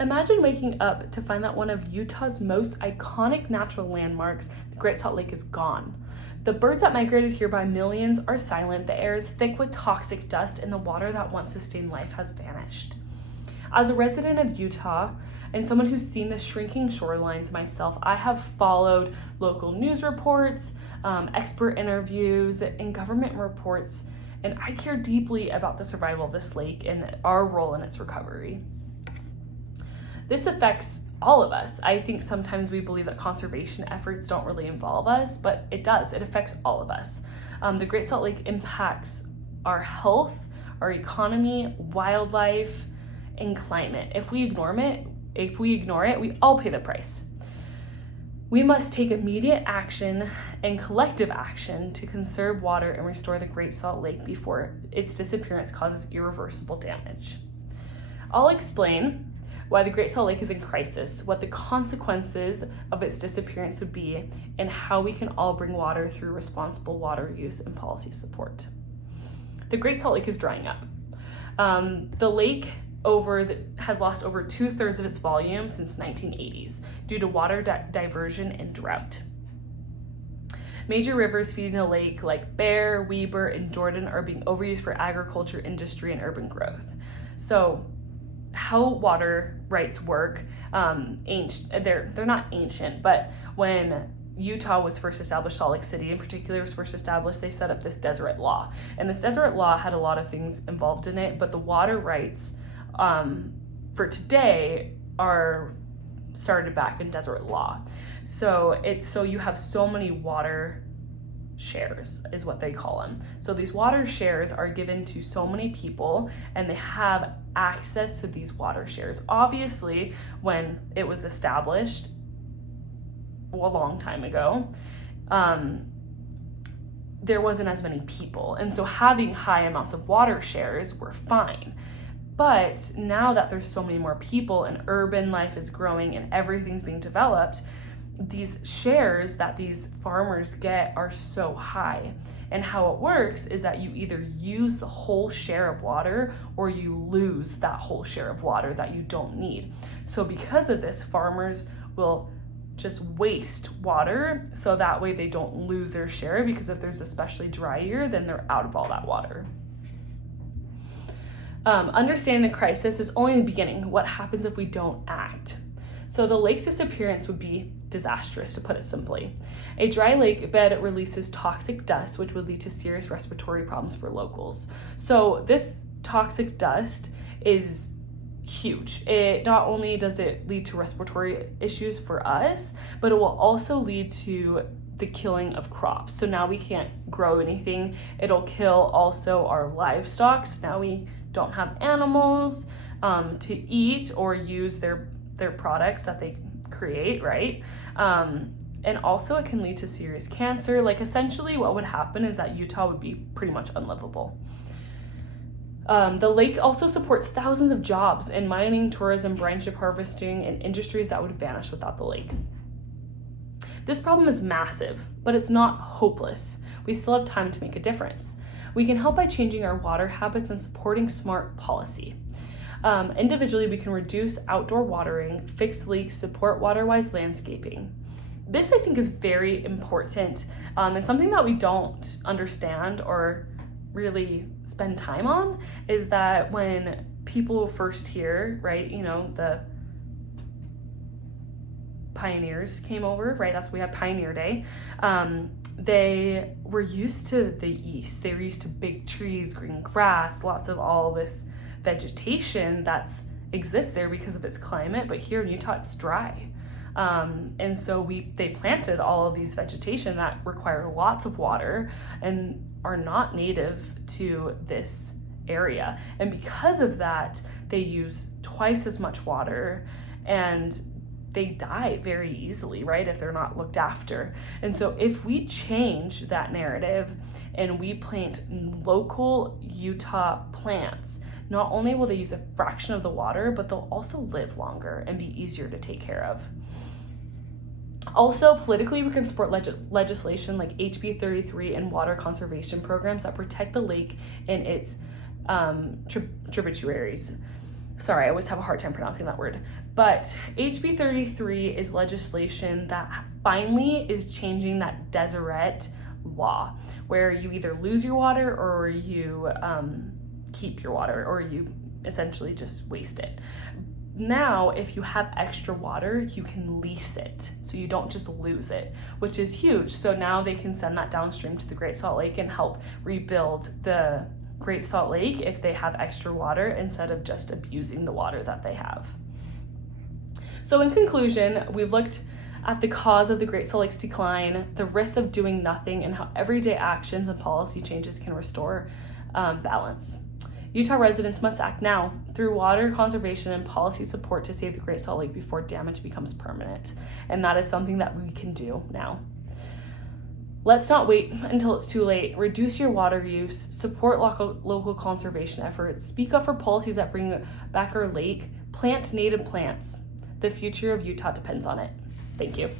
Imagine waking up to find that one of Utah's most iconic natural landmarks, the Great Salt Lake, is gone. The birds that migrated here by millions are silent, the air is thick with toxic dust, and the water that once sustained life has vanished. As a resident of Utah and someone who's seen the shrinking shorelines myself, I have followed local news reports, expert interviews, and government reports, and I care deeply about the survival of this lake and our role in its recovery. This affects all of us. I think sometimes we believe that conservation efforts don't really involve us, but it does. It affects all of us. The Great Salt Lake impacts our health, our economy, wildlife, and climate. If we ignore it, we all pay the price. We must take immediate action and collective action to conserve water and restore the Great Salt Lake before its disappearance causes irreversible damage. I'll explain why the Great Salt Lake is in crisis, what the consequences of its disappearance would be, and how we can all bring water through responsible water use and policy support. The Great Salt Lake is drying up. The lake has lost over 2/3 of its volume since 1980s due to water diversion and drought. Major rivers feeding the lake like Bear, Weber, and Jordan are being overused for agriculture, industry, and urban growth. So how water rights work, they're not ancient, but when Utah was first established, Salt Lake City in particular was first established, they set up this Deseret Law. And this Deseret Law had a lot of things involved in it, but the water rights for today are started back in Deseret Law. So you have so many water shares is what they call them. So these water shares are given to so many people and they have access to these water shares. Obviously, when it was established a long time ago, there wasn't as many people. And so having high amounts of water shares were fine. But now that there's so many more people and urban life is growing and everything's being developed, these shares that these farmers get are so high. And how it works is that you either use the whole share of water or you lose that whole share of water that you don't need. So because of this, farmers will just waste water so that way they don't lose their share, because if there's especially dry year, then they're out of all that water. Understanding the crisis is only the beginning. What happens if we don't act? So the lake's disappearance would be disastrous, to put it simply. A dry lake bed releases toxic dust, which would lead to serious respiratory problems for locals. So this toxic dust is huge. It not only does it lead to respiratory issues for us, but it will also lead to the killing of crops. So now we can't grow anything. It'll kill also our livestock. So now we don't have animals to eat or use their products that they create, right? And also it can lead to serious cancer. Like essentially what would happen is that Utah would be pretty much unlivable. The lake also supports thousands of jobs in mining, tourism, brine chip harvesting, and industries that would vanish without the lake. This problem is massive, but it's not hopeless. We still have time to make a difference. We can help by changing our water habits and supporting smart policy. Individually, we can reduce outdoor watering, fix leaks, support water-wise landscaping. This, I think, is very important and something that we don't understand or really spend time on is that when people first hear, right, the pioneers came over, right? That's why we have Pioneer Day. They were used to the east. They were used to big trees, green grass, lots of all this vegetation that exists there because of its climate. But here in Utah, it's dry. And so they planted all of these vegetation that require lots of water and are not native to this area. And because of that, they use twice as much water and they die very easily, right, if they're not looked after. And so if we change that narrative and we plant local Utah plants, not only will they use a fraction of the water, but they'll also live longer and be easier to take care of. Also, politically, we can support legislation like HB 33 and water conservation programs that protect the lake and its tributaries. Sorry, I always have a hard time pronouncing that word. But HB 33 is legislation that finally is changing that Deseret law, where you either lose your water or you keep your water, or you essentially just waste it. Now, if you have extra water, you can lease it, so you don't just lose it, which is huge. So now they can send that downstream to the Great Salt Lake and help rebuild the Great Salt Lake if they have extra water, instead of just abusing the water that they have. So in conclusion, we've looked at the cause of the Great Salt Lake's decline, the risks of doing nothing, and how everyday actions and policy changes can restore balance. Utah residents must act now through water conservation and policy support to save the Great Salt Lake before damage becomes permanent. And that is something that we can do now. Let's not wait until it's too late. Reduce your water use, support local conservation efforts, speak up for policies that bring back our lake, plant native plants. The future of Utah depends on it. Thank you.